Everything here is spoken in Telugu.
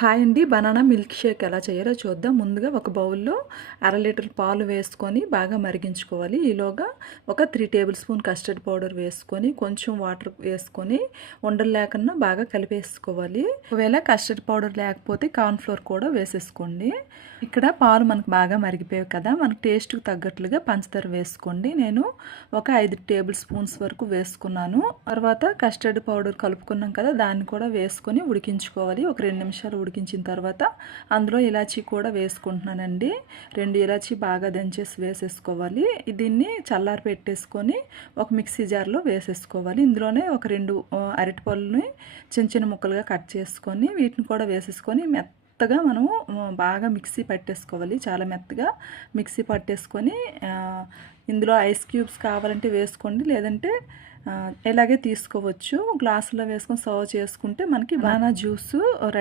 హాయ్ అండి. బనానా మిల్క్ షేక్ ఎలా చేయాలో చూద్దాం. ముందుగా ఒక బౌల్‌లో లీటర్ పాలు వేసుకొని బాగా మరిగించుకోవాలి. ఈలోగా ఒక 3 టేబుల్ స్పూన్ కస్టర్డ్ పౌడర్ వేసుకొని, కొంచెం వాటర్ వేసుకొని ఉండలు లేకుండా బాగా కలిపేసుకోవాలి. ఒకవేళ కస్టర్డ్ పౌడర్ లేకపోతే కార్న్ ఫ్లోర్ కూడా వేసేసుకోండి. ఇక్కడ పాలు మనకు బాగా మరిగిపోయాయి కదా! మనకు టేస్ట్‌కి తగ్గట్లుగా పంచదార వేసుకోండి. నేను ఒక 5 టేబుల్ స్పూన్స్ వరకు వేసుకున్నాను. తర్వాత కస్టర్డ్ పౌడర్ కలుపుకున్నాం కదా! దాన్ని కూడా వేసుకొని ఉడికించుకోవాలి. ఒక 2 నిమిషాలు ఉడికించిన తర్వాత అందులో ఇలాచీ కూడా వేసుకుంటున్నానండి. 2 ఇలాచీ బాగా దంచేసి వేసేసుకోవాలి. దీన్ని చల్లారి పెట్టేసుకొని ఒక మిక్సీ జార్లో వేసేసుకోవాలి. ఇందులోనే ఒక 2 అరటిపళ్ళని చిన్న చిన్న ముక్కలుగా కట్ చేసుకొని వీటిని కూడా వేసేసుకొని మెత్తగా మనము బాగా మిక్సీ పట్టేసుకోవాలి. చాలా మెత్తగా మిక్సీ పట్టేసుకొని ఇందులో ఐస్ క్యూబ్స్ కావాలంటే వేసుకోండి, లేదంటే ఇలాగే తీసుకోవచ్చు. గ్లాసులో వేసుకొని సర్వ్ చేసుకుంటే మనకి బనానా జ్యూసు రెడీ.